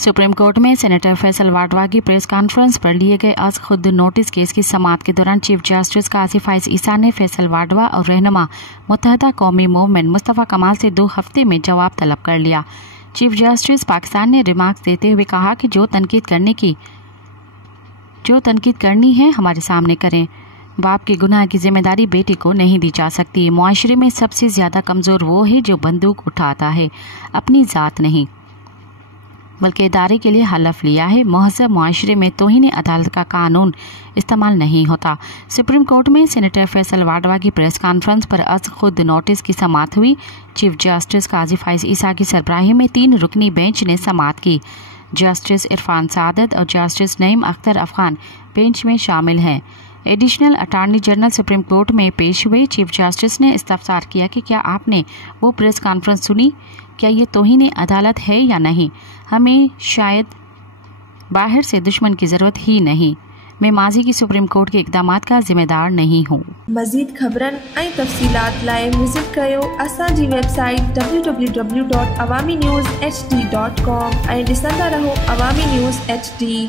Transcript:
Supreme court में senator Faisal वाडवा की press conference पर लिए गए अज खुद नोटिस केस की समाअत के दौरान चीफ जस्टिस काजी फाइज ईसा ने फैसल वाडवा और रहनुमा मुत्तहदा कौमी मूवमेंट मुस्तफ़ा कमाल से 2 हफ्ते में जवाब तलब कर लिया। चीफ जस्टिस पाकिस्तान ने रिमार्क्स देते हुए कहा कि जो तनकीद करनी है हमारे सामने करें। बाप के गुनाह की जिम्मेदारी बेटे को नहीं दी जा सकती। मुआशरे में सबसे ज्यादा कमजोर वो है जो बंदूक उठाता है, अपनी जात नहीं बल्कि इदारे के लिए हलफ लिया है। महज़ब मुआशरे में तौहीन अदालत का कानून इस्तेमाल नहीं होता। सुप्रीम कोर्ट में सेनेटर फैसल वाडवा की प्रेस कॉन्फ्रेंस पर अज खुद नोटिस की समाअत हुई। चीफ जस्टिस काजी फाइज ईसा की सरबराही में 3 रुकनी बेंच ने समाअत की। जस्टिस इरफान सादत और जस्टिस नईम अख्तर अफगान बेंच में शामिल हैं। Additional attorney general supreme court में पेश हुए। चीफ जस्टिस ने इस्तफसार किया कि क्या आपने वो प्रेस कॉन्फ्रेंस सुनी? क्या ये तौहीन अदालत है या नहीं? हमें शायद बाहर से दुश्मन की ज़रूरत ही नहीं। मैं माजी की सुप्रीम कोर्ट के इक़दामात का जिम्मेदार नहीं हूँ। मज़ीद ख़बरन ऐं तफ़सीलात लाइ विज़िट कयो असांजी वेबसाइट www.awamiNewsHD.com ऐं ॾिसंदा रहो अवामी न्यूज़ HD।